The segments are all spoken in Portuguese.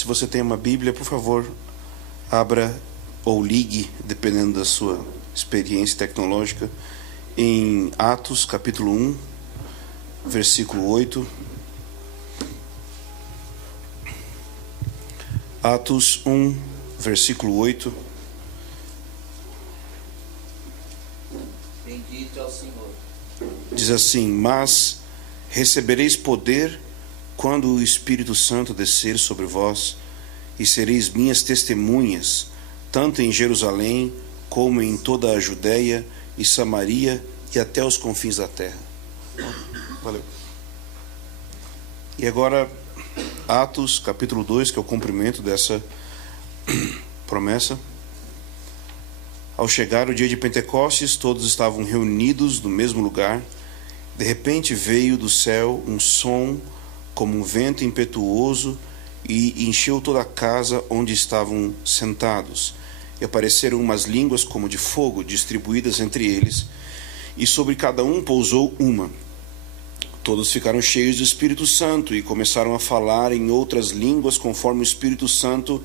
Se você tem uma Bíblia, por favor, abra ou ligue, dependendo da sua experiência tecnológica, em Atos capítulo 1, versículo 8. Atos 1, versículo 8. Bendito é o Senhor. Diz assim: mas recebereis poder quando o Espírito Santo descer sobre vós, e sereis minhas testemunhas, tanto em Jerusalém, como em toda a Judéia e Samaria e até os confins da terra. Valeu. E agora, Atos capítulo 2, que é o cumprimento dessa promessa. Ao chegar o dia de Pentecostes, todos estavam reunidos no mesmo lugar. De repente veio do céu um som como um vento impetuoso e encheu toda a casa onde estavam sentados. E apareceram umas línguas como de fogo, distribuídas entre eles, e sobre cada um pousou uma. Todos ficaram cheios do Espírito Santo e começaram a falar em outras línguas, conforme o Espírito Santo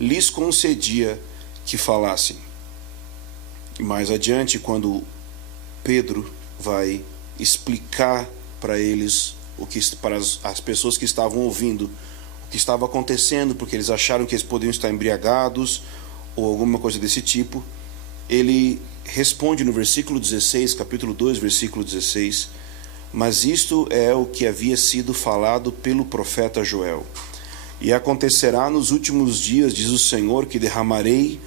lhes concedia que falassem. E mais adiante, quando Pedro vai explicar para eles, para as pessoas que estavam ouvindo, o que estava acontecendo, porque eles acharam que eles podiam estar embriagados ou alguma coisa desse tipo, ele responde no versículo 16, capítulo 2, versículo 16: mas isto é o que havia sido falado pelo profeta Joel. E acontecerá nos últimos dias, diz o Senhor, que derramarei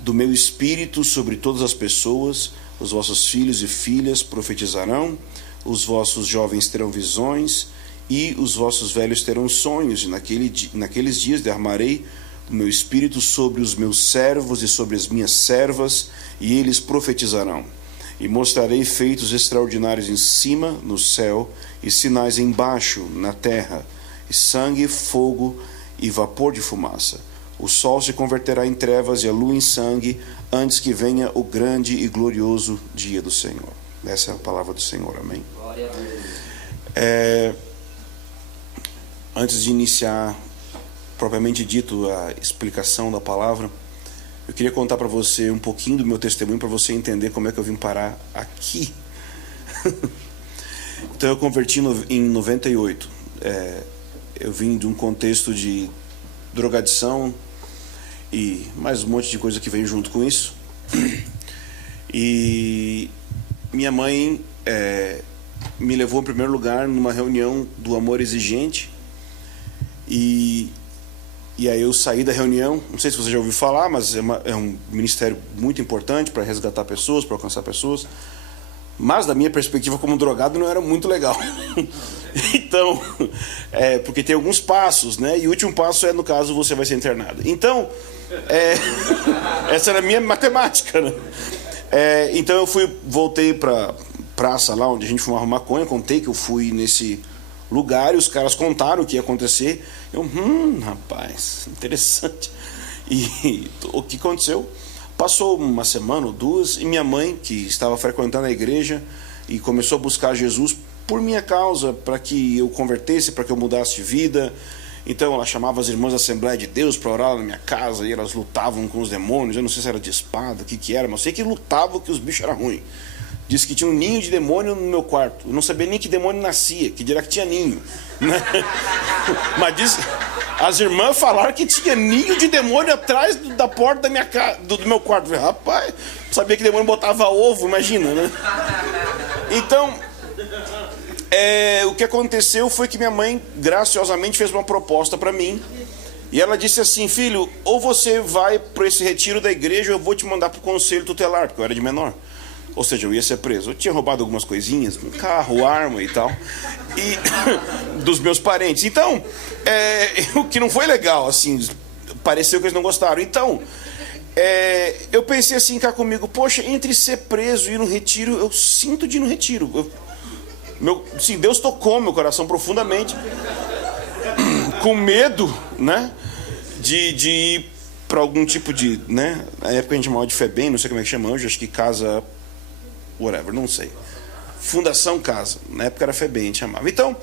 do meu espírito sobre todas as pessoas. Os vossos filhos e filhas profetizarão, os vossos jovens terão visões, e os vossos velhos terão sonhos. E naqueles dias derramarei o meu espírito sobre os meus servos e sobre as minhas servas, e eles profetizarão. E mostrarei feitos extraordinários em cima, no céu, e sinais embaixo, na terra, e sangue, fogo e vapor de fumaça. O sol se converterá em trevas e a lua em sangue, antes que venha o grande e glorioso dia do Senhor. Essa é a palavra do Senhor, amém? Glória a Deus. Antes de iniciar, propriamente dito, a explicação da palavra, eu queria contar para você um pouquinho do meu testemunho, para você entender como é que eu vim parar aqui. Então, eu converti em 98. Eu vim de um contexto de drogadição e mais um monte de coisa que veio junto com isso. E minha mãe me levou em primeiro lugar numa reunião do Amor Exigente. E aí eu saí da reunião, não sei se você já ouviu falar, mas é um ministério muito importante para resgatar pessoas, para alcançar pessoas. Mas da minha perspectiva como drogado não era muito legal. Então, porque tem alguns passos, né? E o último passo no caso, você vai ser internado. Então, essa era a minha matemática, né? Então eu voltei para praça lá onde a gente fumava maconha, contei que eu fui nesse lugar e os caras contaram o que ia acontecer. Eu, rapaz, interessante. E o que aconteceu? Passou uma semana ou duas e minha mãe, que estava frequentando a igreja e começou a buscar Jesus por minha causa, para que eu convertesse, para que eu mudasse de vida. Então ela chamava as irmãs da Assembleia de Deus para orar na minha casa e elas lutavam com os demônios. Eu não sei se era de espada, o que era, mas eu sei que lutavam, que os bichos eram ruins. Disse que tinha um ninho de demônio no meu quarto. Eu não sabia nem que demônio nascia, que dirá que tinha ninho, né? Mas disse, as irmãs falaram que tinha ninho de demônio atrás da porta da minha casa, do meu quarto. Eu falei, rapaz, sabia que demônio botava ovo, imagina, né? Então, o que aconteceu foi que minha mãe graciosamente fez uma proposta para mim. E ela disse assim: filho, ou você vai para esse retiro da igreja, ou eu vou te mandar para o conselho tutelar, porque eu era de menor. Ou seja, eu ia ser preso. Eu tinha roubado algumas coisinhas, um carro, arma e tal, dos meus parentes. Então, o que não foi legal, assim, pareceu que eles não gostaram. Então, eu pensei assim cá comigo: poxa, entre ser preso e ir no retiro, eu sinto de ir no retiro. Sim, Deus tocou meu coração profundamente, com medo, né, de ir para algum tipo de, né, na época a gente chamava de FEBEM, não sei como é que chama hoje, acho que casa... whatever, não sei. Fundação Casa. Na época era FEBEM, a gente chamava. Então,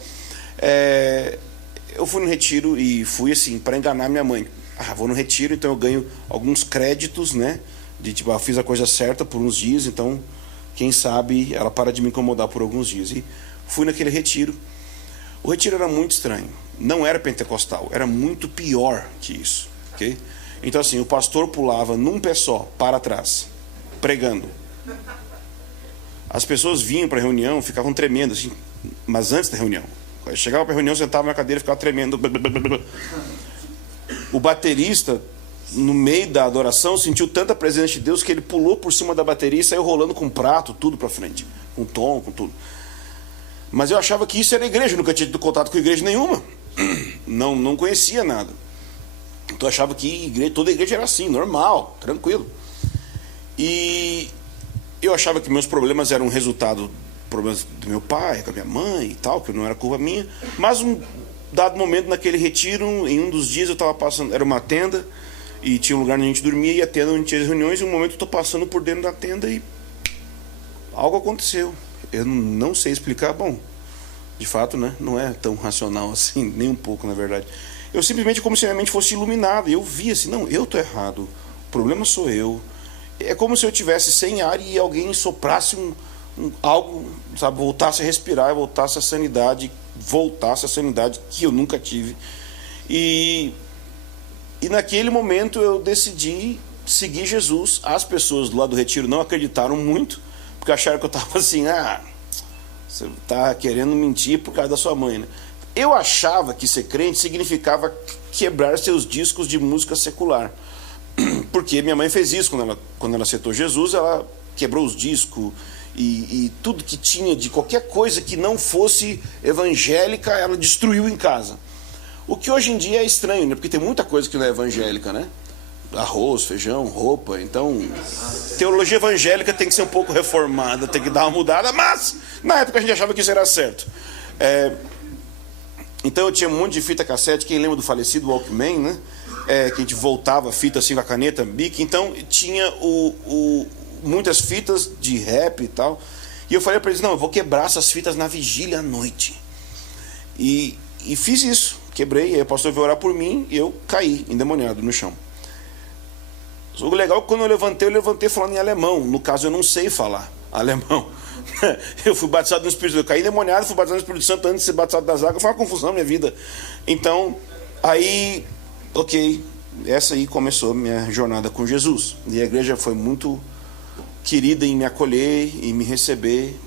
eu fui no retiro e fui assim, para enganar minha mãe. Vou no retiro, então eu ganho alguns créditos, né? De tipo, fiz a coisa certa por uns dias, então quem sabe ela para de me incomodar por alguns dias. E fui naquele retiro. O retiro era muito estranho. Não era pentecostal, era muito pior que isso, ok? Então assim, o pastor pulava num pé só, para trás, pregando. As pessoas vinham para a reunião, ficavam tremendo, assim, mas antes da reunião. Quando chegava para a reunião, sentava na cadeira e ficava tremendo. O baterista, no meio da adoração, sentiu tanta presença de Deus que ele pulou por cima da bateria e saiu rolando com prato, tudo para frente, com tom, com tudo. Mas eu achava que isso era igreja, nunca tinha tido contato com igreja nenhuma. Não conhecia nada. Então eu achava que toda igreja era assim, normal, tranquilo. E eu achava que meus problemas eram resultado problemas do meu pai, com a minha mãe e tal, que não era culpa minha. Mas um dado momento naquele retiro, em um dos dias eu estava passando, era uma tenda e tinha um lugar onde a gente dormia e a tenda onde tinha as reuniões, e um momento eu estou passando por dentro da tenda e algo aconteceu. Eu não sei explicar, bom, de fato, né, não é tão racional assim, nem um pouco, na verdade. Eu simplesmente, como se a minha mente fosse iluminada, eu via assim, não, eu estou errado, o problema sou eu. É como se eu tivesse sem ar e alguém soprasse algo, sabe, voltasse a respirar, voltasse a sanidade que eu nunca tive. E naquele momento eu decidi seguir Jesus. As pessoas do lado do retiro não acreditaram muito, porque acharam que eu estava assim, você está querendo mentir por causa da sua mãe, né? Eu achava que ser crente significava quebrar seus discos de música secular, porque minha mãe fez isso quando ela aceitou Jesus. Ela quebrou os discos e tudo que tinha de qualquer coisa que não fosse evangélica, ela destruiu em casa. O que hoje em dia é estranho, né? Porque tem muita coisa que não é evangélica, né? Arroz, feijão, roupa. Então, teologia evangélica tem que ser um pouco reformada, tem que dar uma mudada, mas na época a gente achava que isso era certo. Então eu tinha um monte de fita cassete. Quem lembra do falecido Walkman, né? Que a gente voltava a fita assim com a caneta Bic. Então tinha muitas fitas de rap e tal. E eu falei para eles, não, eu vou quebrar essas fitas na vigília à noite. E fiz isso, quebrei. Aí o pastor veio orar por mim e eu caí endemoniado no chão. O legal é que quando eu levantei falando em alemão. No caso, eu não sei falar alemão. Eu fui batizado no Espírito Santo. Eu caí endemoniado, fui batizado no Espírito Santo antes de ser batizado das águas. Foi uma confusão na minha vida. Então, aí, ok, essa aí começou a minha jornada com Jesus. E a igreja foi muito querida em me acolher e me receber.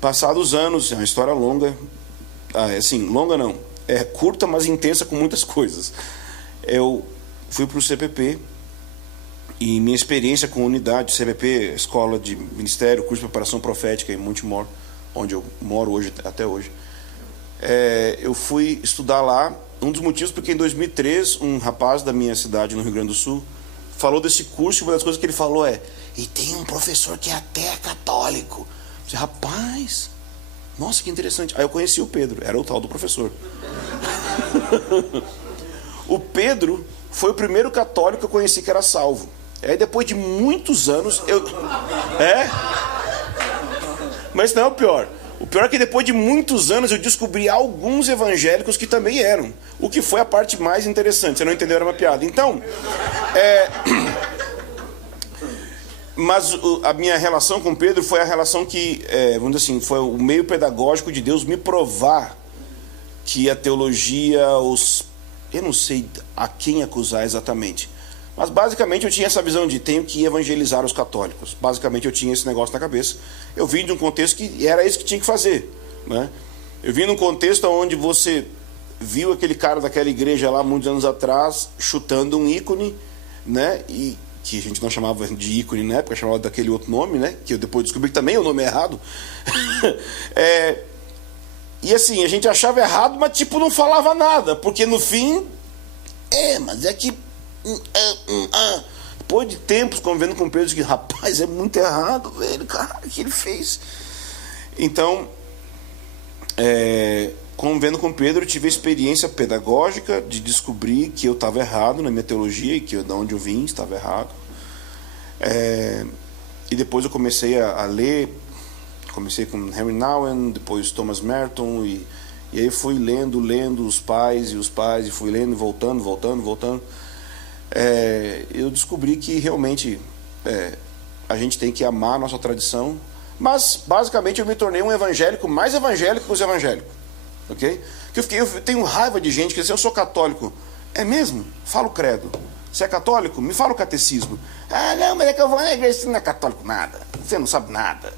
Passados anos, é uma história longa. Assim, longa não, é curta, mas intensa, com muitas coisas. Eu fui para o CPP e minha experiência com unidade, CPP, escola de ministério, curso de preparação profética em Montemor, onde eu moro hoje, até hoje. Eu fui estudar lá. Um dos motivos porque em 2003 um rapaz da minha cidade no Rio Grande do Sul falou desse curso, e uma das coisas que ele falou e tem um professor que é até católico. Eu disse, rapaz, nossa, que interessante. Aí eu conheci o Pedro, era o tal do professor. O Pedro foi o primeiro católico que eu conheci que era salvo. Aí depois de muitos anos mas não é o pior. O pior é que depois de muitos anos eu descobri alguns evangélicos que também eram. O que foi a parte mais interessante. Você não entendeu, era uma piada. Então, mas a minha relação com Pedro foi a relação que, vamos dizer assim, foi o meio pedagógico de Deus me provar que a teologia, eu não sei a quem acusar exatamente, mas basicamente eu tinha essa visão de tenho que evangelizar os católicos. Basicamente eu tinha esse negócio na cabeça. Eu vim de um contexto que era isso que tinha que fazer, né? Eu vim de um contexto onde você viu aquele cara daquela igreja lá muitos anos atrás chutando um ícone, né? E que a gente não chamava de ícone na época, chamava daquele outro nome, né? Que eu depois descobri que também é o nome errado. E assim, a gente achava errado, mas tipo não falava nada, porque no fim mas é que depois de tempos convivendo com Pedro, que rapaz, é muito errado, velho, cara, o que ele fez? Então, convivendo com Pedro, eu tive a experiência pedagógica de descobrir que eu estava errado na minha teologia e que de onde eu vim estava errado. E depois eu comecei a ler, comecei com Henry Nouwen, depois Thomas Merton, e E aí fui lendo os pais, e fui lendo, voltando. Eu descobri que realmente a gente tem que amar a nossa tradição, mas basicamente eu me tornei um evangélico, mais evangélico que os evangélicos, ok? Eu tenho raiva de gente que diz, eu sou católico. É mesmo? Fala o credo. Você é católico? Me fala o catecismo. Ah, não, mas é que eu vou na igreja, você não é católico nada. Você não sabe nada.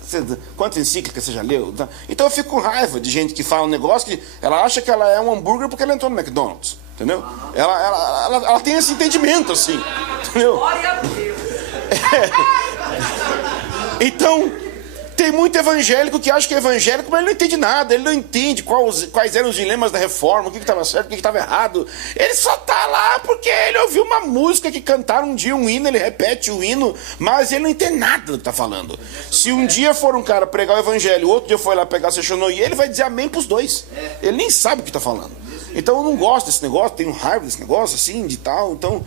Quantas encíclicas você já leu? Então eu fico com raiva de gente que fala um negócio que ela acha que ela é um hambúrguer porque ela entrou no McDonald's. Entendeu? Ela tem esse entendimento assim. Entendeu? Glória a Deus. Então, tem muito evangélico que acha que é evangélico, mas ele não entende nada. Ele não entende quais eram os dilemas da reforma, o que estava certo, o que estava errado. Ele só está lá porque ele ouviu uma música que cantaram um dia um hino, ele repete o hino, mas ele não entende nada do que está falando. Se um dia for um cara pregar o evangelho, outro dia foi lá pegar Seixonoye, ele vai dizer amém para os dois. Ele nem sabe o que está falando. Então eu não gosto desse negócio, tenho raiva desse negócio, assim, de tal. Então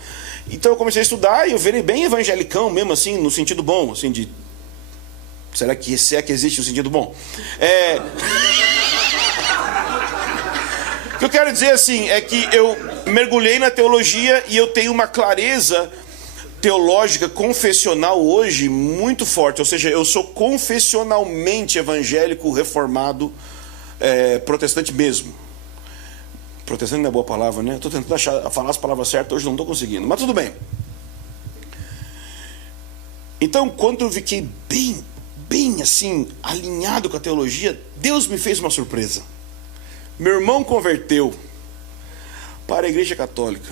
eu comecei a estudar e eu virei bem evangelicão mesmo, assim, no sentido bom, assim, de... Será que que existe um sentido bom? O que eu quero dizer assim é que eu mergulhei na teologia e eu tenho uma clareza teológica confessional hoje muito forte. Ou seja, eu sou confessionalmente evangélico, reformado, protestante mesmo. Protestante não é boa palavra, né? Estou tentando falar as palavras certas, hoje não estou conseguindo, mas tudo bem. Então, quando eu fiquei bem assim, alinhado com a teologia, Deus me fez uma surpresa. Meu irmão converteu para a Igreja Católica.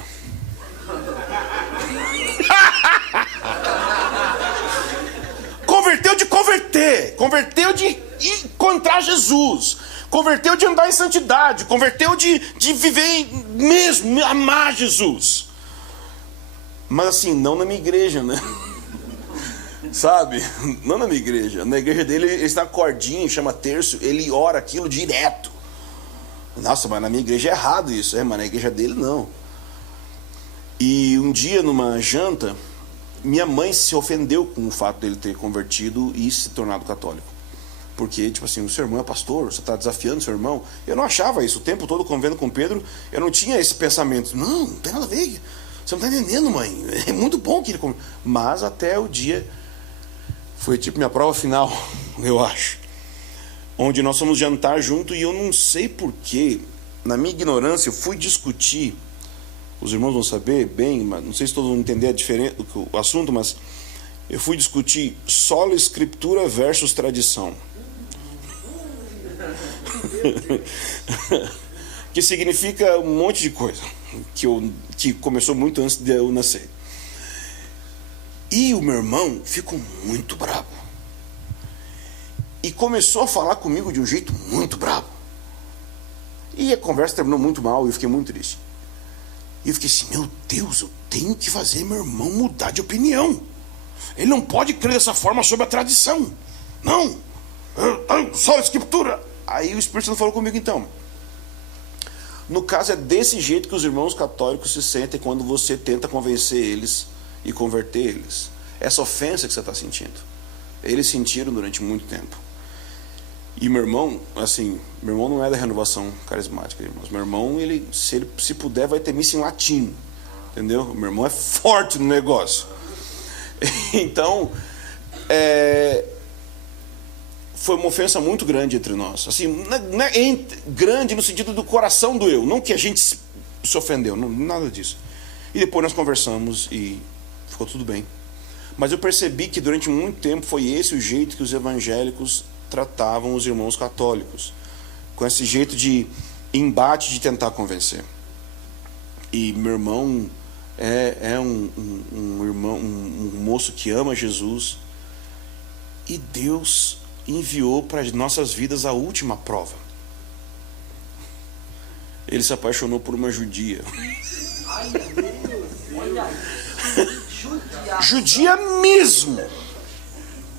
Converteu de converter, converteu de encontrar Jesus, converteu de andar em santidade, converteu de viver mesmo, amar Jesus. Mas assim, não na minha igreja, né? Sabe? Não na minha igreja. Na igreja dele, ele está cordinho, chama terço, ele ora aquilo direto. Nossa, mas na minha igreja é errado isso. Mas na igreja dele não. E um dia, numa janta, minha mãe se ofendeu com o fato dele ter convertido e se tornado católico. Porque, tipo assim, o seu irmão é pastor, você está desafiando o seu irmão. Eu não achava isso. O tempo todo convivendo com Pedro, eu não tinha esse pensamento. Não tem nada a ver. Você não está entendendo, mãe. É muito bom que ele... Mas até o dia... Foi tipo minha prova final, eu acho. Onde nós fomos jantar junto e eu não sei porquê, na minha ignorância, eu fui discutir. Os irmãos vão saber bem, mas não sei se todos vão entender o assunto, mas eu fui discutir sola escritura versus tradição. Que significa um monte de coisa, que começou muito antes de eu nascer. E o meu irmão ficou muito bravo. E começou a falar comigo de um jeito muito bravo. E a conversa terminou muito mal e eu fiquei muito triste. E eu fiquei assim, meu Deus, eu tenho que fazer meu irmão mudar de opinião. Ele não pode crer dessa forma sobre a tradição. Não. Só a escritura. Aí o Espírito Santo falou comigo então. No caso é desse jeito que os irmãos católicos se sentem quando você tenta convencer eles e converter eles. Essa ofensa que você está sentindo, eles sentiram durante muito tempo. E meu irmão, assim, meu irmão não é da renovação carismática, irmãos. Meu irmão, se puder, vai ter missa em latim, entendeu? Meu irmão é forte no negócio. Então, foi uma ofensa muito grande entre nós. Assim, grande no sentido do coração doeu, não que a gente se ofendeu, não, nada disso. E depois nós conversamos e ficou tudo bem. Mas eu percebi que durante muito tempo foi esse o jeito que os evangélicos tratavam os irmãos católicos, com esse jeito de embate de tentar convencer. E meu irmão é um irmão, um moço que ama Jesus, e Deus enviou para as nossas vidas a última prova. Ele se apaixonou por uma judia. Ai, meu Deus, olha aí. Judia mesmo.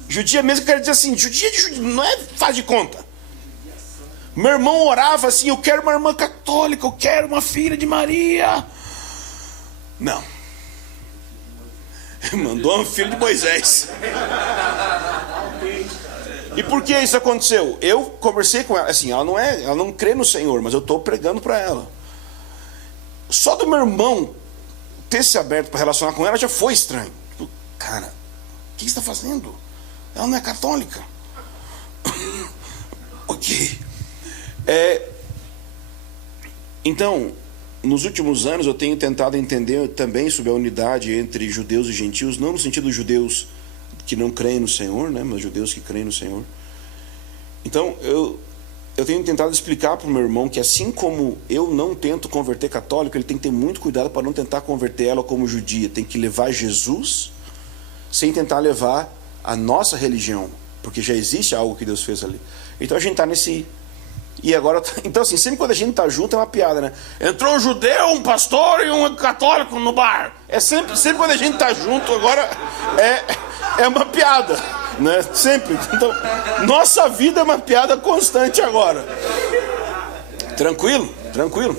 Judia mesmo, quer dizer assim, judia, não é faz de conta. Meu irmão orava assim, eu quero uma irmã católica, eu quero uma filha de Maria. Não. Mandou um filho de Moisés. E por que isso aconteceu? Eu conversei com ela, assim, ela não crê no Senhor, mas eu estou pregando para ela. Só do meu irmão ter se aberto para relacionar com ela já foi estranho. Tipo, cara, o que você está fazendo? Ela não é católica. Ok. Então, nos últimos anos eu tenho tentado entender também sobre a unidade entre judeus e gentios, não no sentido de judeus que não creem no Senhor, né, mas judeus que creem no Senhor. Então, eu tenho tentado explicar para o meu irmão que assim como eu não tento converter católico, ele tem que ter muito cuidado para não tentar converter ela como judia. Tem que levar Jesus sem tentar levar a nossa religião, porque já existe algo que Deus fez ali. Então a gente está nesse... E agora, então assim, sempre quando a gente está junto é uma piada, né? Entrou um judeu, um pastor e um católico no bar. Sempre quando a gente está junto, agora é uma piada, né? Sempre. Então, nossa vida é uma piada constante agora. Tranquilo? Tranquilo.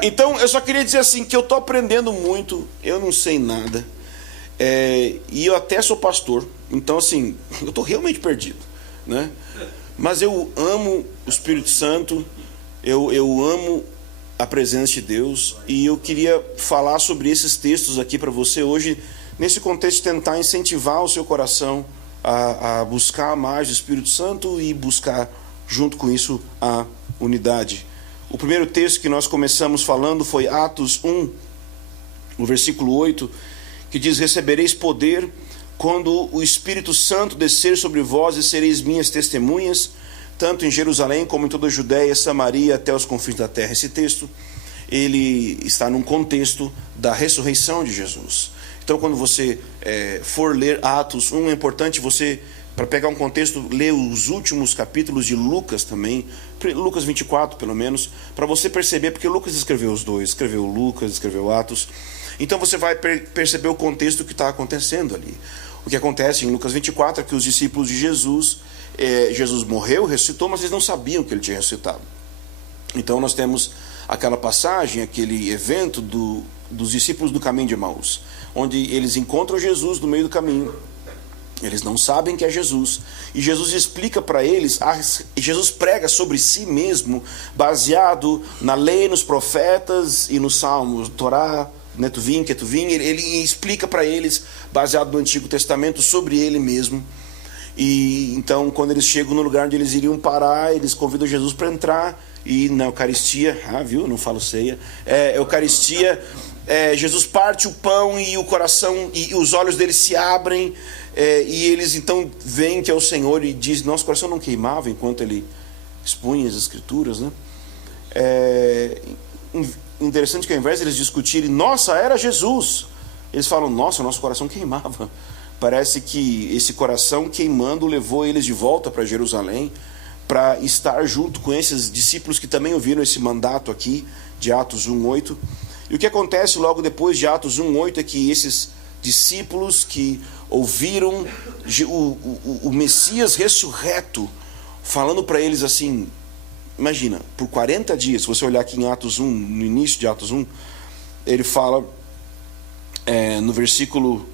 Então, eu só queria dizer assim, que eu estou aprendendo muito, eu não sei nada, e eu até sou pastor, então assim, eu estou realmente perdido, né? Mas eu amo o Espírito Santo, eu amo a presença de Deus, e eu queria falar sobre esses textos aqui para você hoje, nesse contexto de tentar incentivar o seu coração a buscar mais o Espírito Santo e buscar junto com isso a unidade. O primeiro texto que nós começamos falando foi Atos 1, no versículo 8, que diz: recebereis poder quando o Espírito Santo descer sobre vós, e sereis minhas testemunhas, tanto em Jerusalém como em toda a Judéia, Samaria, até os confins da terra. Esse texto, ele está num contexto da ressurreição de Jesus. Então, quando você for ler Atos 1, é importante você, para pegar um contexto, ler os últimos capítulos de Lucas também, Lucas 24 pelo menos, para você perceber, porque Lucas escreveu os dois, escreveu Lucas, escreveu Atos. Então você vai perceber o contexto que está acontecendo ali. O que acontece em Lucas 24 é que os discípulos de Jesus, Jesus morreu, ressuscitou, mas eles não sabiam que ele tinha ressuscitado. Então nós temos aquela passagem, aquele evento dos discípulos do caminho de Emaús, onde eles encontram Jesus no meio do caminho. Eles não sabem que é Jesus, e Jesus explica para eles, Jesus prega sobre si mesmo, baseado na lei, nos profetas e nos salmos, Torá, Netuvim, Ketuvim. Ele explica para eles, baseado no Antigo Testamento, sobre ele mesmo. E então, quando eles chegam no lugar onde eles iriam parar, eles convidam Jesus para entrar, e na Eucaristia, viu, não falo ceia, Eucaristia, Jesus parte o pão e o coração, e os olhos deles se abrem, e eles então veem que é o Senhor, e diz: nosso coração não queimava enquanto ele expunha as Escrituras, né? Interessante que ao invés de eles discutirem, nossa, era Jesus, eles falam: nossa, nosso coração queimava. Parece que esse coração queimando levou eles de volta para Jerusalém, para estar junto com esses discípulos que também ouviram esse mandato aqui de Atos 1:8. E o que acontece logo depois de Atos 1:8 é que esses discípulos que ouviram o Messias ressurreto falando para eles assim, imagina, por 40 dias, se você olhar aqui em Atos 1, no início de Atos 1, ele fala no versículo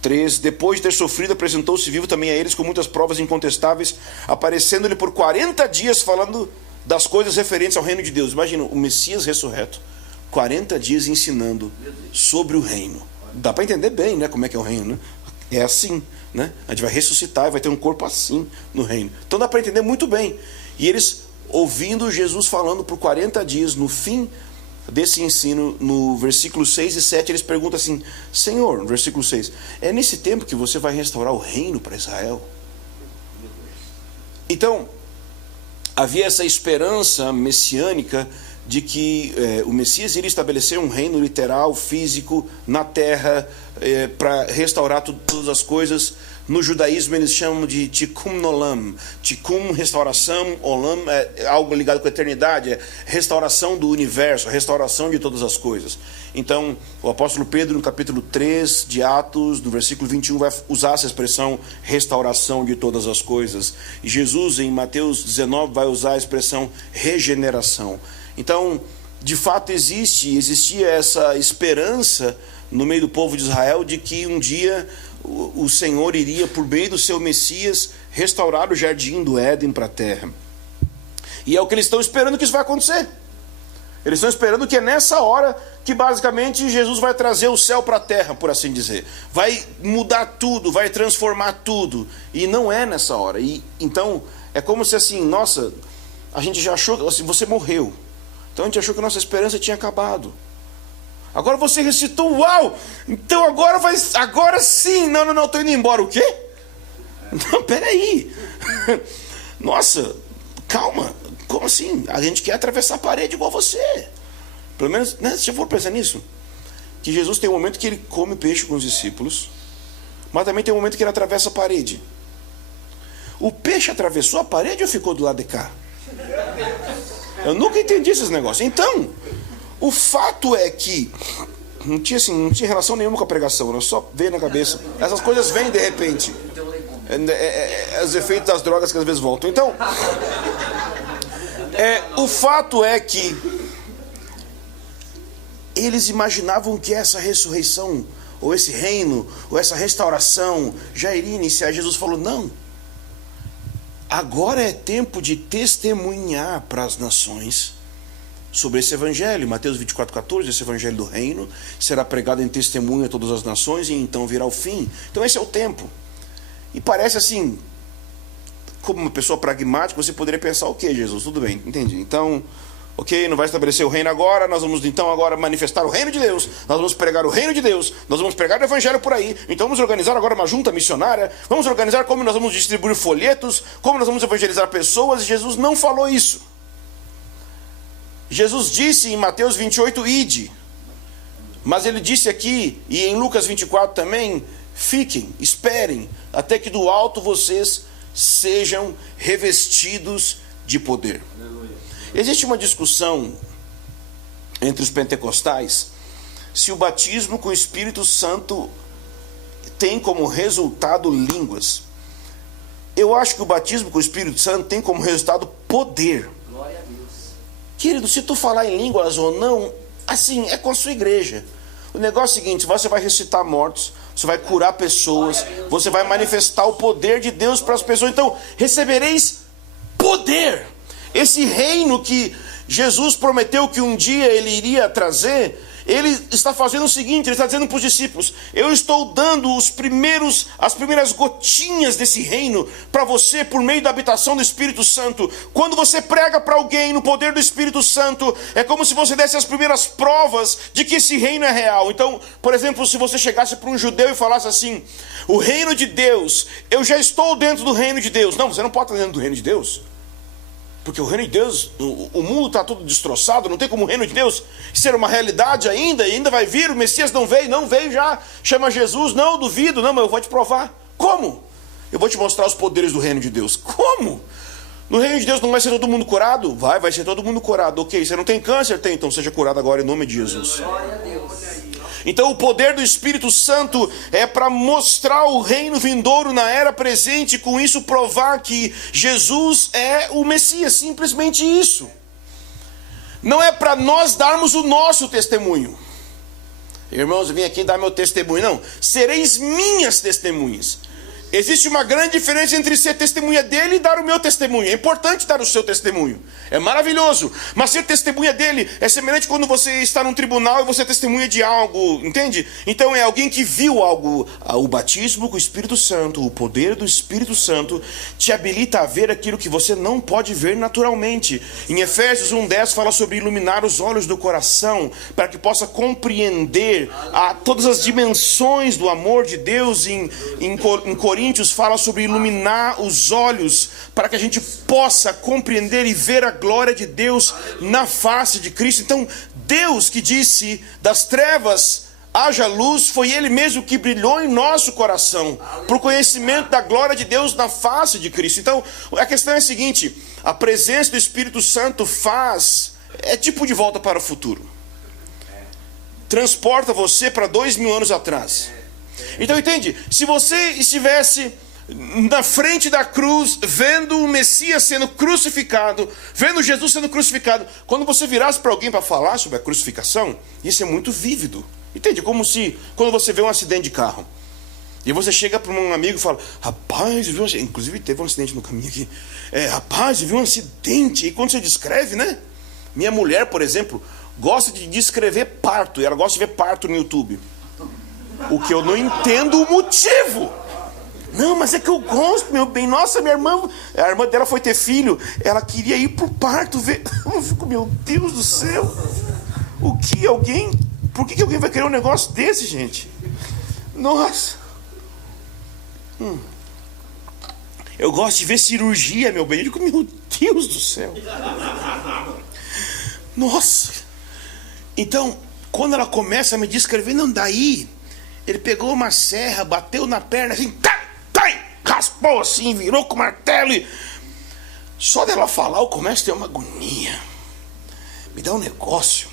3, depois de ter sofrido, apresentou-se vivo também a eles com muitas provas incontestáveis, aparecendo-lhe por 40 dias falando das coisas referentes ao reino de Deus. Imagina, o Messias ressurreto, 40 dias ensinando sobre o reino. Dá para entender bem, né, como é que é o reino, né? É assim, né? A gente vai ressuscitar e vai ter um corpo assim no reino. Então dá para entender muito bem. E eles ouvindo Jesus falando por 40 dias, no fim desse ensino, no versículo 6 e 7, eles perguntam assim: Senhor, no versículo 6, é nesse tempo que você vai restaurar o reino para Israel? Então, havia essa esperança messiânica de que o Messias iria estabelecer um reino literal, físico, na terra, para restaurar todas as coisas. No judaísmo eles chamam de Tikkun Olam. Tikkun, restauração, Olam é algo ligado com a eternidade, é restauração do universo, restauração de todas as coisas. Então, o apóstolo Pedro, no capítulo 3 de Atos, no versículo 21, vai usar essa expressão restauração de todas as coisas. E Jesus, em Mateus 19, vai usar a expressão regeneração. Então, de fato existia essa esperança no meio do povo de Israel de que um dia o Senhor iria, por meio do seu Messias, restaurar o jardim do Éden para a terra. E é o que eles estão esperando que isso vai acontecer. Eles estão esperando que é nessa hora que basicamente Jesus vai trazer o céu para a terra, por assim dizer. Vai mudar tudo, vai transformar tudo. E não é nessa hora. E então é como se assim, nossa, a gente já achou, assim, você morreu. Então a gente achou que a nossa esperança tinha acabado. Agora você ressuscitou, uau! Então agora sim, não, estou indo embora. O quê? Não, peraí. Nossa, calma. Como assim? A gente quer atravessar a parede igual você. Pelo menos, né? Você já for pensar nisso? Que Jesus tem um momento que ele come peixe com os discípulos, mas também tem um momento que ele atravessa a parede. O peixe atravessou a parede ou ficou do lado de cá? Eu nunca entendi esses negócios. Então, o fato é que não tinha relação nenhuma com a pregação, não, só veio na cabeça. Essas coisas vêm de repente. Os efeitos das drogas que às vezes voltam. Então, o fato é que eles imaginavam que essa ressurreição, ou esse reino, ou essa restauração já iria iniciar. Jesus falou, não. Agora é tempo de testemunhar para as nações sobre esse evangelho. Mateus 24:14, esse evangelho do reino será pregado em testemunho a todas as nações e então virá o fim. Então esse é o tempo. E parece assim, como uma pessoa pragmática, você poderia pensar, ok, Jesus, tudo bem, entendi. Então, ok, não vai estabelecer o reino agora, nós vamos então agora manifestar o reino de Deus, nós vamos pregar o reino de Deus, nós vamos pregar o evangelho por aí, então vamos organizar agora uma junta missionária, vamos organizar como nós vamos distribuir folhetos, como nós vamos evangelizar pessoas. E Jesus não falou isso. Jesus disse em Mateus 28, ide. Mas ele disse aqui, e em Lucas 24 também, fiquem, esperem, até que do alto vocês sejam revestidos de poder. Existe uma discussão entre os pentecostais se o batismo com o Espírito Santo tem como resultado línguas. Eu acho que o batismo com o Espírito Santo tem como resultado poder. Glória a Deus. Querido, se tu falar em línguas ou não, assim, é com a sua igreja. O negócio é o seguinte, você vai ressuscitar mortos, você vai curar pessoas, você vai manifestar o poder de Deus para as pessoas. Então, recebereis poder. Esse reino que Jesus prometeu que um dia ele iria trazer, ele está fazendo o seguinte, ele está dizendo para os discípulos, eu estou dando as primeiras gotinhas desse reino para você por meio da habitação do Espírito Santo. Quando você prega para alguém no poder do Espírito Santo, é como se você desse as primeiras provas de que esse reino é real. Então, por exemplo, se você chegasse para um judeu e falasse assim, o reino de Deus, eu já estou dentro do reino de Deus. Não, você não pode estar dentro do reino de Deus. Porque o reino de Deus, o mundo está todo destroçado, não tem como o reino de Deus ser uma realidade ainda vai vir, o Messias não veio já, chama Jesus, não, duvido, não, mas eu vou te provar. Como? Eu vou te mostrar os poderes do reino de Deus. Como? No reino de Deus não vai ser todo mundo curado? Vai ser todo mundo curado. Ok, você não tem câncer? Tem, então seja curado agora em nome de Jesus. Glória a Deus. Então o poder do Espírito Santo é para mostrar o reino vindouro na era presente, com isso provar que Jesus é o Messias, simplesmente isso. Não é para nós darmos o nosso testemunho. Irmãos, eu vim aqui dar meu testemunho. Não, sereis minhas testemunhas. Existe uma grande diferença entre ser testemunha dele e dar o meu testemunho. É importante dar o seu testemunho. É maravilhoso. Mas ser testemunha dele é semelhante quando você está num tribunal e você é testemunha de algo. Entende? Então é alguém que viu algo. O batismo com o Espírito Santo, o poder do Espírito Santo, te habilita a ver aquilo que você não pode ver naturalmente. Em Efésios 1:10 fala sobre iluminar os olhos do coração, para que possa compreender todas as dimensões do amor de Deus. Em Coríntios fala sobre iluminar os olhos, para que a gente possa compreender e ver a glória de Deus na face de Cristo. Então Deus que disse das trevas haja luz, foi Ele mesmo que brilhou em nosso coração, para o conhecimento da glória de Deus na face de Cristo. Então a questão é a seguinte, a presença do Espírito Santo é tipo de volta para o futuro, transporta você para 2000 anos atrás. Então entende, se você estivesse na frente da cruz, vendo o Messias sendo crucificado, vendo Jesus sendo crucificado, quando você virasse para alguém para falar sobre a crucificação, isso é muito vívido. Entende? Como se, quando você vê um acidente de carro, E você chega para um amigo e fala: rapaz, viu? Inclusive teve um acidente no caminho aqui. Rapaz, viu um acidente. E quando você descreve, né? Minha mulher, por exemplo, gosta de descrever parto. E ela gosta de ver parto no YouTube. O que eu não entendo o motivo. Não, mas é que eu gosto, meu bem. Nossa, a irmã dela foi ter filho. Ela queria ir pro parto ver. Eu fico, meu Deus do céu. Por que alguém vai querer um negócio desse, gente? Nossa. Eu gosto de ver cirurgia, meu bem. Eu digo, meu Deus do céu. Nossa. Então, quando ela começa a me descrever, não, daí ele pegou uma serra, bateu na perna assim, raspou assim, virou com o martelo e... Só dela falar eu começo a ter uma agonia. Me dá um negócio.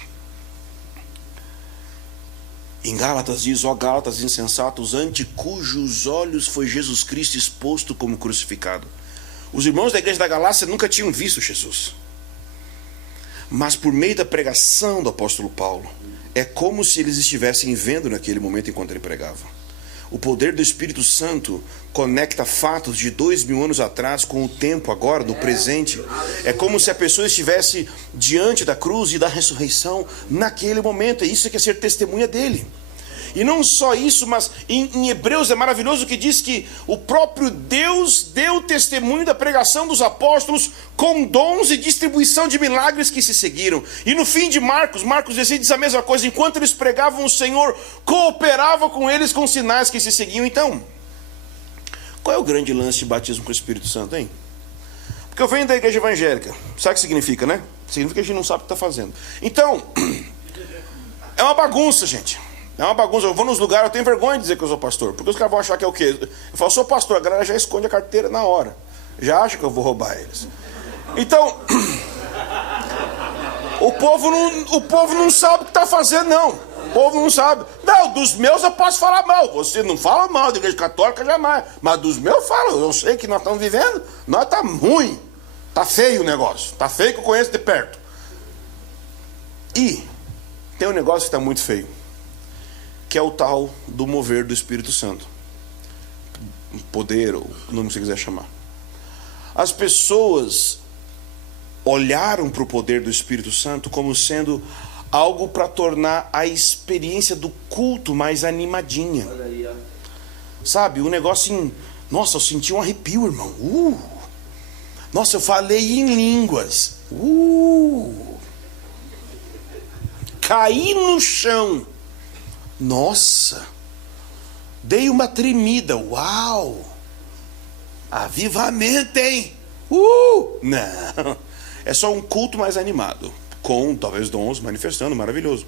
Em Gálatas diz: ó Gálatas insensatos, ante cujos olhos foi Jesus Cristo exposto como crucificado. Os irmãos da igreja da Galácia nunca tinham visto Jesus. Mas por meio da pregação do apóstolo Paulo, é como se eles estivessem vendo naquele momento enquanto ele pregava. O poder do Espírito Santo conecta fatos de 2000 anos atrás com o tempo agora, do presente. É como se a pessoa estivesse diante da cruz e da ressurreição naquele momento. É isso que é ser testemunha dele. E não só isso, mas em Hebreus é maravilhoso que diz que o próprio Deus deu testemunho da pregação dos apóstolos com dons e distribuição de milagres que se seguiram. E no fim de Marcos 16 diz a mesma coisa: enquanto eles pregavam, o Senhor cooperava com eles com sinais que se seguiam. Então, qual é o grande lance de batismo com o Espírito Santo, hein? Porque eu venho da igreja evangélica. Sabe o que significa, né? Significa que a gente não sabe o que está fazendo. Então, é uma bagunça, gente. É uma bagunça. Eu vou nos lugares, eu tenho vergonha de dizer que eu sou pastor, porque os caras vão achar que é o quê? Eu falo, sou pastor, a galera já esconde a carteira na hora. Já acha que eu vou roubar eles. Então, o povo não sabe o que está fazendo, não. O povo não sabe. Não, dos meus eu posso falar mal. Você não fala mal da igreja católica jamais. Mas dos meus eu falo. Eu sei que nós estamos vivendo. Nós tá ruim. Tá feio o negócio. Tá feio que eu conheço de perto. E tem um negócio que está muito feio, que é o tal do mover do Espírito Santo. Poder, ou o nome que você quiser chamar. As pessoas olharam para o poder do Espírito Santo como sendo algo para tornar a experiência do culto mais animadinha. Sabe, o negócio assim, nossa, eu senti um arrepio, irmão. Nossa, eu falei em línguas. Caí no chão. Nossa, dei uma tremida. Uau, avivamento, hein? Não, é só um culto mais animado, com talvez dons manifestando, maravilhoso.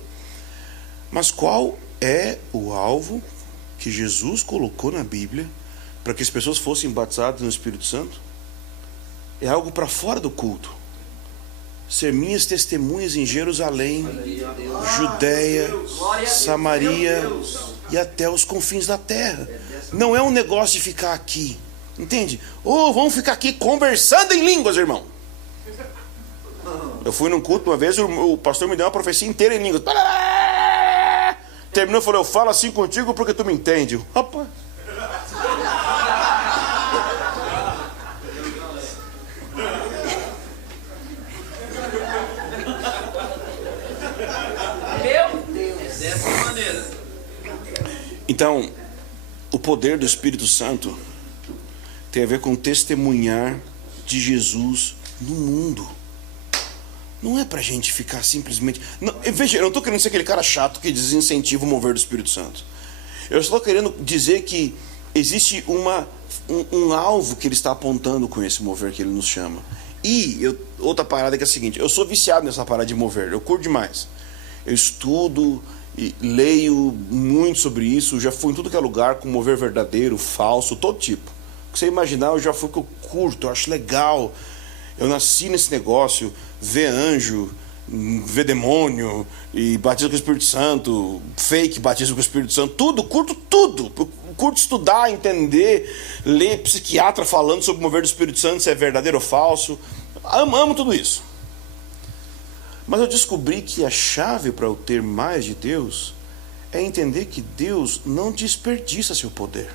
Mas qual é o alvo que Jesus colocou na Bíblia para que as pessoas fossem batizadas no Espírito Santo? É algo para fora do culto. Ser minhas testemunhas em Jerusalém, Judeia, Samaria e até os confins da terra. Não é um negócio de ficar aqui, entende? Vamos ficar aqui conversando em línguas, irmão. Eu fui num culto uma vez, o pastor me deu uma profecia inteira em línguas. Terminou e falou: eu falo assim contigo porque tu me entende. Rapaz. Então, o poder do Espírito Santo tem a ver com testemunhar de Jesus no mundo. Não é pra gente ficar simplesmente... Não, veja, eu não estou querendo ser aquele cara chato que desincentiva o mover do Espírito Santo. Eu estou querendo dizer que existe um alvo que ele está apontando com esse mover que ele nos chama. E outra parada que é a seguinte: eu sou viciado nessa parada de mover, eu curto demais. Eu estudo e leio muito sobre isso, já fui em tudo que é lugar com mover verdadeiro, falso, todo tipo. O que você imaginar, eu já fui, que eu curto, eu acho legal. Eu nasci nesse negócio, ver anjo, ver demônio, e batismo com o Espírito Santo, fake batismo com o Espírito Santo, tudo, curto tudo. Eu curto estudar, entender, ler psiquiatra falando sobre o mover do Espírito Santo, se é verdadeiro ou falso. Amo tudo isso. Mas eu descobri que a chave para eu ter mais de Deus é entender que Deus não desperdiça seu poder.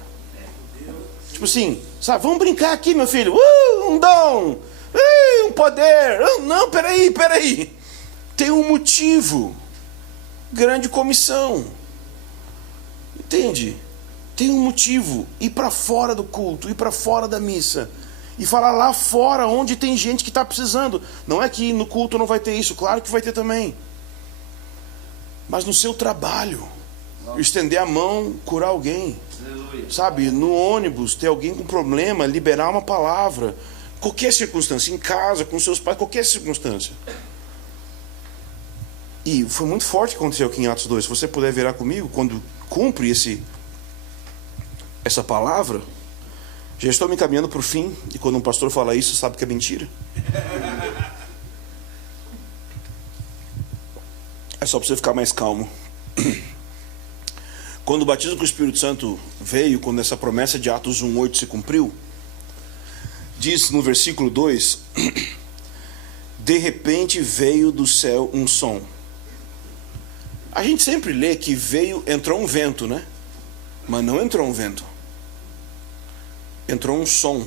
Tipo assim, sabe? Vamos brincar aqui, meu filho. Um dom. Um poder. Não, peraí. Tem um motivo. Grande comissão. Entende? Tem um motivo. Ir para fora do culto, ir para fora da missa. E falar lá fora onde tem gente que está precisando. Não é que no culto não vai ter isso. Claro que vai ter também. Mas no seu trabalho. Estender a mão, curar alguém. Sabe? No ônibus, ter alguém com problema, liberar uma palavra. Qualquer circunstância. Em casa, com seus pais, qualquer circunstância. E foi muito forte o que aconteceu aqui em Atos 2. Se você puder virar comigo, quando cumpre essa palavra, já estou me encaminhando para o fim. E quando um pastor fala isso, sabe que é mentira. É só para você ficar mais calmo. Quando o batismo com o Espírito Santo veio, quando essa promessa de Atos 1:8 se cumpriu, diz no versículo 2: de repente veio do céu um som. A gente sempre lê que entrou um vento, né? Mas não entrou um vento. Entrou um som,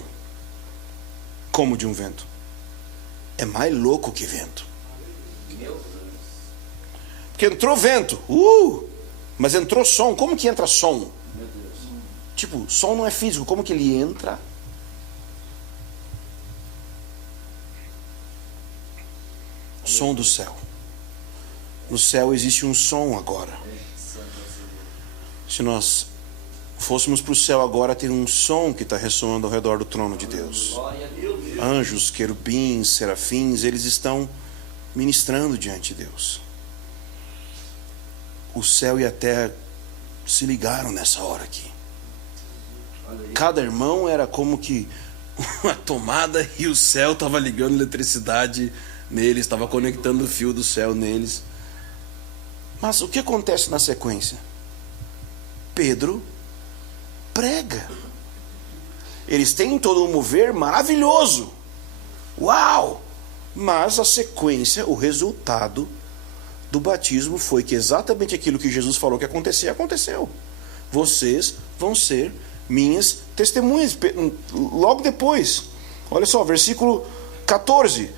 como de um vento. É mais louco que vento. Porque entrou vento, mas entrou som. Como que entra som? Tipo, som não é físico, como que ele entra? Som do céu. No céu existe um som agora. Se nós fôssemos para o céu agora, tem um som que está ressoando ao redor do trono de Deus. Anjos, querubins, serafins, eles estão ministrando diante de Deus. O céu e a terra se ligaram nessa hora aqui. Cada irmão era como que uma tomada e o céu estava ligando eletricidade neles, estava conectando o fio do céu neles. Mas o que acontece na sequência? Pedro prega. Eles têm todo um mover maravilhoso. Uau! Mas a sequência, o resultado do batismo foi que exatamente aquilo que Jesus falou que acontecia, aconteceu. Vocês vão ser minhas testemunhas. Logo depois, olha só, versículo 14.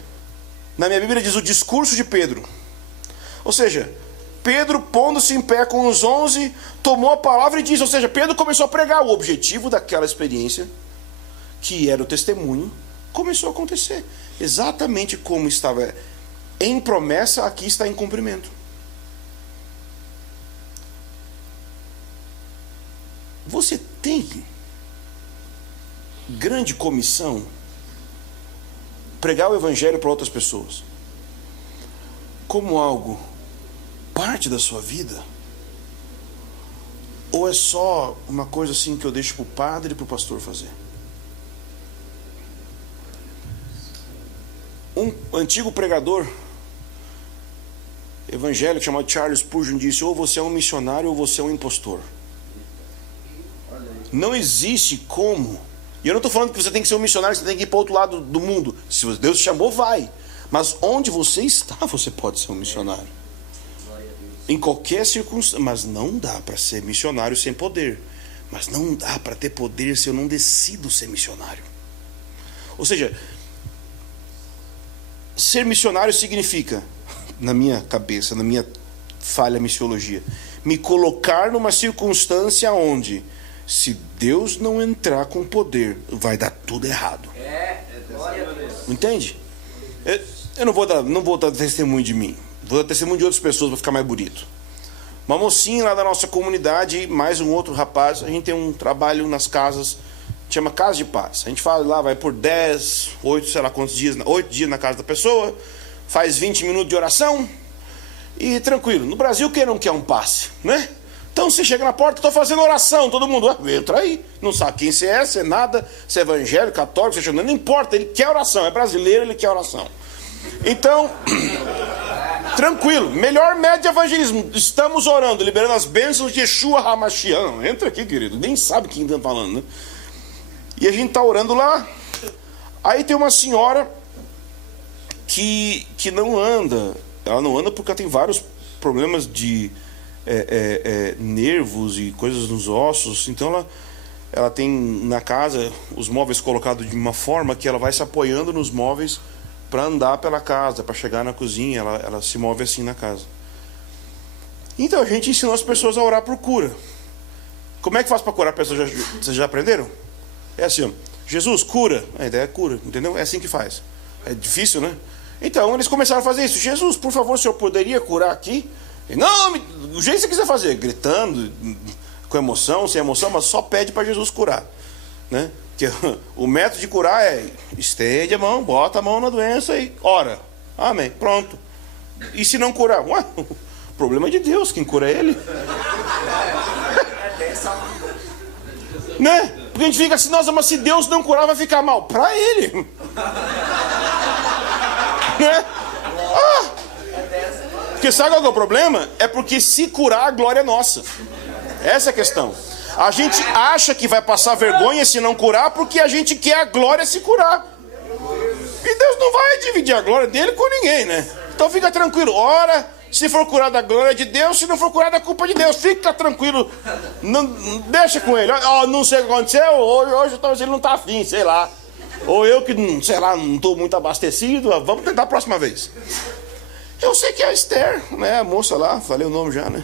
Na minha Bíblia diz o discurso de Pedro. Ou seja, Pedro, pondo-se em pé com os 11, tomou a palavra e disse. Ou seja, Pedro começou a pregar. O objetivo daquela experiência, que era o testemunho, começou a acontecer. Exatamente como estava em promessa, aqui está em cumprimento. Você tem grande comissão pregar o evangelho para outras pessoas como algo parte da sua vida? Ou é só uma coisa assim que eu deixo para o padre e para o pastor fazer? Um antigo pregador evangélico chamado Charles Spurgeon disse: ou você é um missionário ou você é um impostor. Não existe como. E eu não estou falando que você tem que ser um missionário, você tem que ir para o outro lado do mundo. Se Deus te chamou, vai. Mas onde você está, você pode ser um missionário. Em qualquer circunstância. Mas não dá para ser missionário sem poder. Mas não dá para ter poder se eu não decido ser missionário. Ou seja, ser missionário significa, na minha cabeça, na minha falha missiologia, me colocar numa circunstância onde, se Deus não entrar com poder, vai dar tudo errado. Entende? Eu não vou dar testemunho de mim. Vou dar testemunho de outras pessoas para ficar mais bonito. Uma mocinha lá da nossa comunidade, mais um outro rapaz, a gente tem um trabalho nas casas, chama Casa de Paz. A gente fala lá, vai por 10, 8, sei lá quantos dias, 8 dias na casa da pessoa, faz 20 minutos de oração e tranquilo. No Brasil, quem não quer um passe, né? Então você chega na porta, estou fazendo oração, todo mundo, entra aí, não sabe quem você é nada, se é evangélico, católico, você não importa, ele quer oração, é brasileiro, ele quer oração. Então, tranquilo, melhor médio de evangelismo, estamos orando, liberando as bênçãos de Yeshua HaMashiach. Entra aqui, querido, nem sabe quem está falando, né? E a gente está orando lá, aí tem uma senhora que não anda, ela não anda porque ela tem vários problemas de nervos e coisas nos ossos, então ela tem na casa os móveis colocados de uma forma que ela vai se apoiando nos móveis para andar pela casa, para chegar na cozinha, ela se move assim na casa. Então a gente ensinou as pessoas a orar por cura. Como é que faz para curar pessoas? Vocês já aprenderam? É assim, ó, Jesus, cura. A ideia é cura, entendeu? É assim que faz. É difícil, né? Então eles começaram a fazer isso. Jesus, por favor, o senhor poderia curar aqui? E, não, do jeito que você quiser fazer, gritando, com emoção, sem emoção, mas só pede para Jesus curar, né? Que o método de curar é estende a mão, bota a mão na doença e ora. Amém, pronto. E se não curar? Ué, o problema é de Deus, quem cura é Ele. Né? Porque a gente fica assim, nossa, mas se Deus não curar vai ficar mal. Para Ele. Né? Porque sabe qual é o problema? É porque se curar, a glória é nossa. Essa é a questão. A gente acha que vai passar vergonha se não curar porque a gente quer a glória se curar. E Deus não vai dividir a glória dele com ninguém, né? Então fica tranquilo. Ora, se for curado a glória de Deus, se não for curado a culpa de Deus. Fica tranquilo. Não, deixa com ele. Oh, não sei o que aconteceu. Hoje talvez ele não está afim, sei lá. Ou eu que, sei lá, não estou muito abastecido. Vamos tentar a próxima vez. Eu sei que a Esther, né, a moça lá, falei o nome já, né?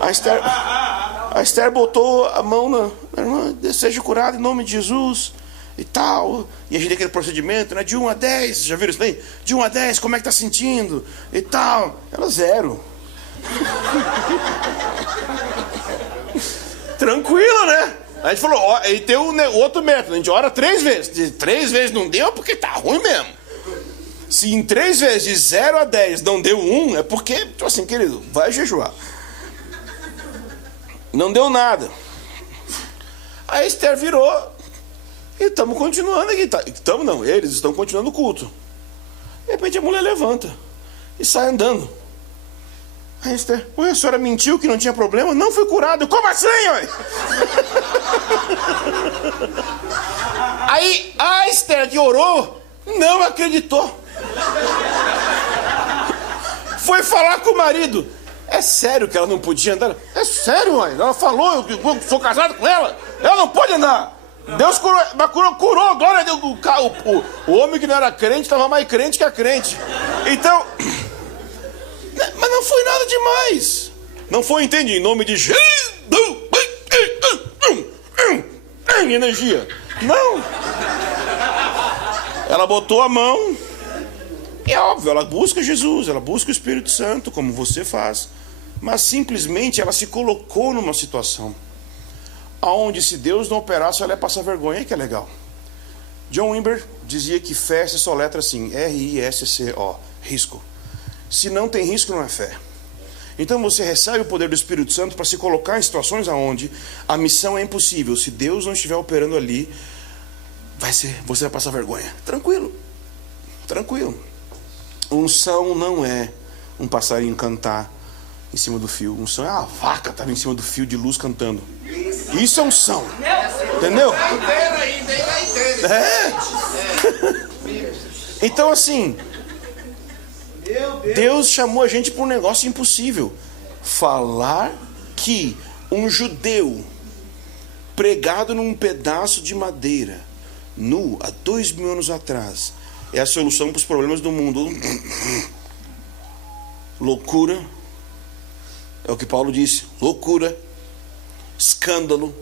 A Esther botou a mão na irmã, seja curada em nome de Jesus e tal. E a gente tem aquele procedimento, né? De 1 a 10, já viram isso daí? De 1 a 10, como é que tá sentindo? E tal. Ela 0. Tranquila, né? A gente falou, ó, e tem o outro método, a gente ora 3 vezes. De 3 vezes não deu porque tá ruim mesmo. Se em 3 vezes de 0 a 10 não deu 1, é porque, tipo assim, querido, vai jejuar. Não deu nada. A Esther virou e estamos continuando aqui. Estamos não, eles estão continuando o culto. De repente a mulher levanta e sai andando. A Esther, ué, a senhora mentiu que não tinha problema? Não fui curado. Como assim, ué? Aí a Esther que orou não acreditou. Foi falar com o marido. É sério que ela não podia andar? É sério, mãe. Ela falou, eu sou casado com ela. Ela não pode andar. Deus curou, mas curou, glória a Deus. O homem que não era crente estava mais crente que a crente. Então, mas não foi nada demais. Não foi, entende? Em nome de Jesus. Energia. Não. Ela botou a mão. É óbvio, ela busca Jesus, ela busca o Espírito Santo, como você faz. Mas simplesmente ela se colocou numa situação onde, se Deus não operasse, ela ia passar vergonha. Que é legal. John Wimber dizia que fé se soletra assim, R-I-S-C-O, risco. Se não tem risco, não é fé. Então você recebe o poder do Espírito Santo para se colocar em situações onde a missão é impossível. Se Deus não estiver operando ali, você vai passar vergonha. Tranquilo, tranquilo. Unção não é um passarinho cantar em cima do fio. Unção é a vaca estar em cima do fio de luz cantando. Isso é unção. Entendeu? É. Então assim, Deus chamou a gente para um negócio impossível. Falar que um judeu pregado num pedaço de madeira, nu, há 2000 anos atrás, é a solução para os problemas do mundo. Loucura. É o que Paulo disse. Loucura. Escândalo.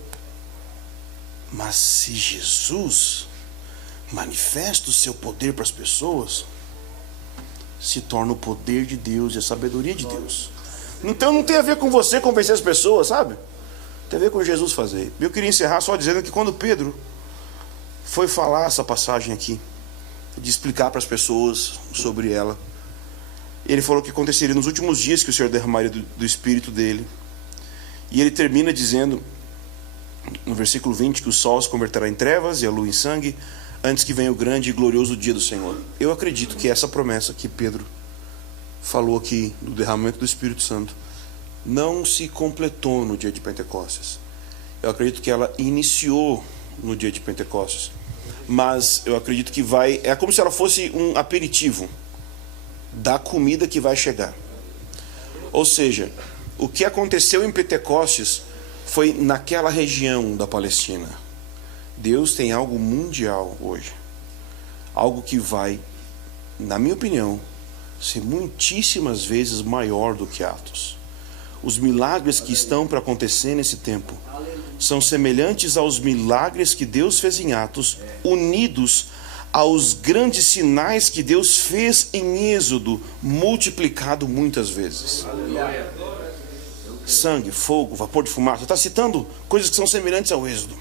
Mas se Jesus manifesta o seu poder para as pessoas, se torna o poder de Deus e a sabedoria de Deus. Então não tem a ver com você convencer as pessoas, sabe? Tem a ver com Jesus fazer. Eu queria encerrar só dizendo que quando Pedro foi falar essa passagem aqui, de explicar para as pessoas sobre ela, ele falou que aconteceria nos últimos dias que o Senhor derramaria do Espírito dele. E ele termina dizendo, no versículo 20, que o sol se converterá em trevas e a lua em sangue, antes que venha o grande e glorioso dia do Senhor. Eu acredito que essa promessa que Pedro falou aqui, do derramamento do Espírito Santo, não se completou no dia de Pentecostes. Eu acredito que ela iniciou no dia de Pentecostes. Mas eu acredito que é como se ela fosse um aperitivo da comida que vai chegar. Ou seja, o que aconteceu em Pentecostes foi naquela região da Palestina. Deus tem algo mundial hoje. Algo que vai, na minha opinião, ser muitíssimas vezes maior do que Atos. Os milagres que estão para acontecer nesse tempo são semelhantes aos milagres que Deus fez em Atos, unidos aos grandes sinais que Deus fez em Êxodo, multiplicado muitas vezes. Sangue, fogo, vapor de fumaça. Está citando coisas que são semelhantes ao Êxodo.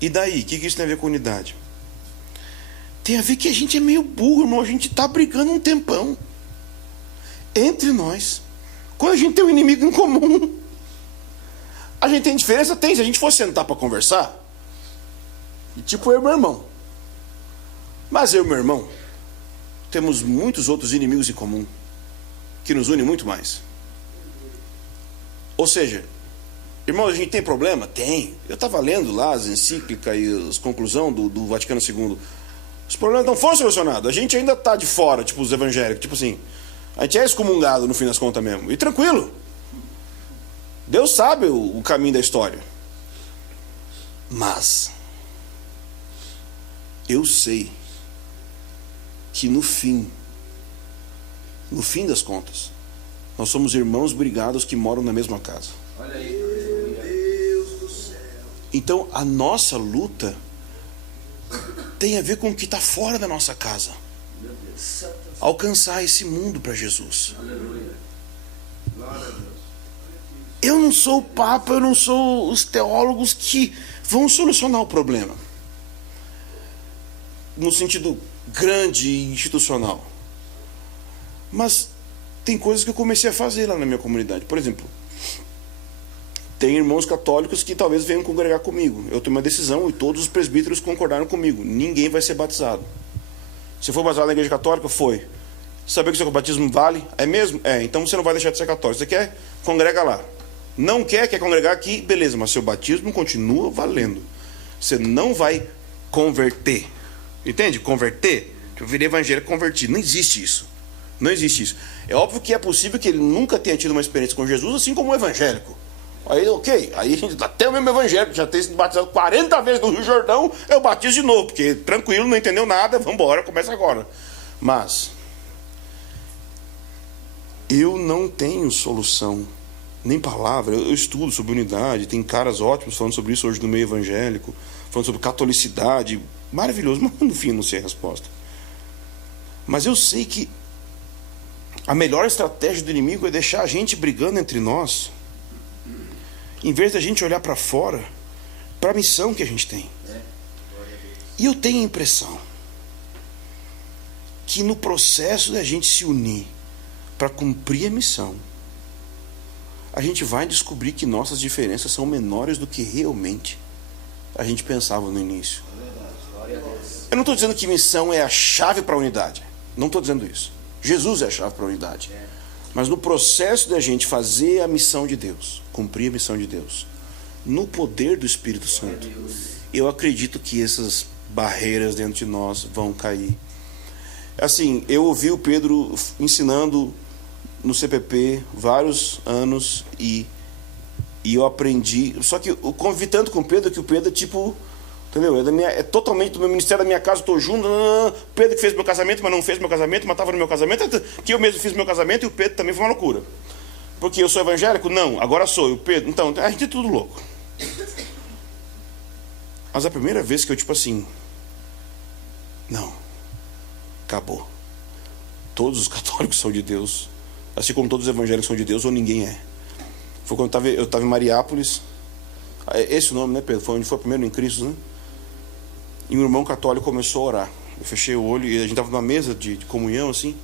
E daí? O que isso tem a ver com unidade? Tem a ver que a gente é meio burro, irmão. A gente está brigando um tempão entre nós. Quando a gente tem um inimigo em comum, a gente tem diferença? Tem. Se a gente for sentar para conversar, tipo eu e meu irmão. Mas eu e meu irmão temos muitos outros inimigos em comum que nos unem muito mais. Ou seja, irmão, a gente tem problema? Tem. Eu estava lendo lá as encíclicas e as conclusões do Vaticano II. Os problemas não foram solucionados. A gente ainda está de fora, tipo os evangélicos. Tipo assim, a gente é excomungado no fim das contas mesmo. E tranquilo. Deus sabe o caminho da história. Mas eu sei que no fim das contas, nós somos irmãos brigados que moram na mesma casa. Olha aí. Então a nossa luta tem a ver com o que está fora da nossa casa. Alcançar esse mundo para Jesus. Eu não sou o Papa, eu não sou os teólogos que vão solucionar o problema no sentido grande e institucional. Mas tem coisas que eu comecei a fazer lá na minha comunidade. Por exemplo, tem irmãos católicos que talvez venham congregar comigo. Eu tomei uma decisão e todos os presbíteros concordaram comigo. Ninguém vai ser batizado. Você foi batizado na igreja católica? Foi. Saber que o seu batismo vale? É mesmo? É. Então você não vai deixar de ser católico. Você quer? Congrega lá. Não quer congregar aqui? Beleza, mas seu batismo continua valendo. Você não vai converter. Entende? Converter. Eu virei evangélico e converti. Não existe isso. Não existe isso. É óbvio que é possível que ele nunca tenha tido uma experiência com Jesus, assim como um evangélico. Aí, ok. Aí até o mesmo evangélico já tem sido batizado 40 vezes no Rio Jordão, eu batizo de novo, porque tranquilo, não entendeu nada, vamos embora, começa agora. Mas eu não tenho solução, nem palavra. Eu estudo sobre unidade, tem caras ótimos falando sobre isso hoje no meio evangélico, falando sobre catolicidade, maravilhoso, mas no fim eu não sei a resposta. Mas eu sei que a melhor estratégia do inimigo é deixar a gente brigando entre nós, em vez da gente olhar para fora, para a missão que a gente tem. E eu tenho a impressão que no processo da gente se unir para cumprir a missão, a gente vai descobrir que nossas diferenças são menores do que realmente a gente pensava no início. Eu não estou dizendo que missão é a chave para a unidade. Não estou dizendo isso. Jesus é a chave para a unidade. Mas no processo da gente fazer a missão de Deus, cumprir a missão de Deus, no poder do Espírito Santo, eu acredito que essas barreiras dentro de nós vão cair. Assim, eu ouvi o Pedro ensinando no CPP vários anos e eu aprendi. Só que eu convivi tanto com o Pedro que o Pedro é tipo, entendeu? É totalmente do meu ministério, da minha casa, estou junto. Pedro que fez meu casamento, mas não fez meu casamento, mas estava no meu casamento, que eu mesmo fiz meu casamento e o Pedro também foi uma loucura. Porque eu sou evangélico? Não, agora sou. E o Pedro, então, a gente é tudo louco. Mas a primeira vez que eu, tipo assim, não, acabou. Todos os católicos são de Deus, assim como todos os evangélicos são de Deus, ou ninguém é. Foi quando eu estava em Mariápolis. Esse o nome, né, Pedro? Foi onde foi primeiro em Cristo, né? E um irmão católico começou a orar. Eu fechei o olho e a gente estava numa mesa de comunhão, assim,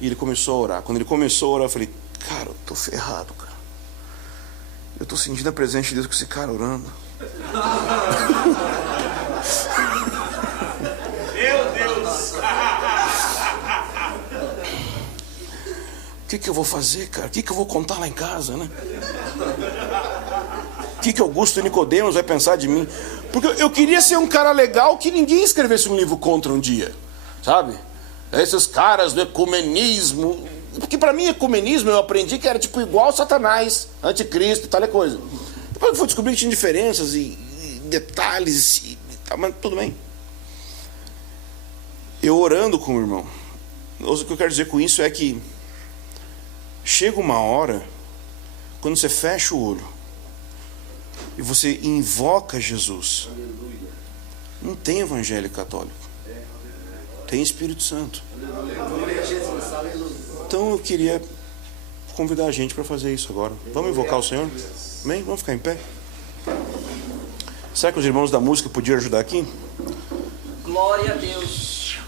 e ele começou a orar. Quando ele começou a orar, eu falei, cara, eu tô ferrado, cara. Eu tô sentindo a presença de Deus com esse cara orando. Meu Deus! O que eu vou fazer, cara? O que eu vou contar lá em casa, né? O que Augusto e Nicodemos vai pensar de mim? Porque eu queria ser um cara legal que ninguém escrevesse um livro contra um dia, sabe? Esses caras do ecumenismo, Porque para mim, ecumenismo, eu aprendi que era tipo igual Satanás, anticristo, tal coisa. Depois eu fui descobrir que tinha diferenças e detalhes, mas tudo bem. Eu orando com o irmão. O que eu quero dizer com isso é que chega uma hora, quando você fecha o olho e você invoca Jesus, não tem evangelho católico, tem Espírito Santo. Então eu queria convidar a gente para fazer isso agora. Vamos invocar o Senhor? Amém? Vamos ficar em pé? Será que os irmãos da música podiam ajudar aqui? Glória a Deus.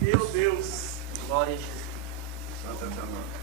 Meu Deus. Glória a Jesus.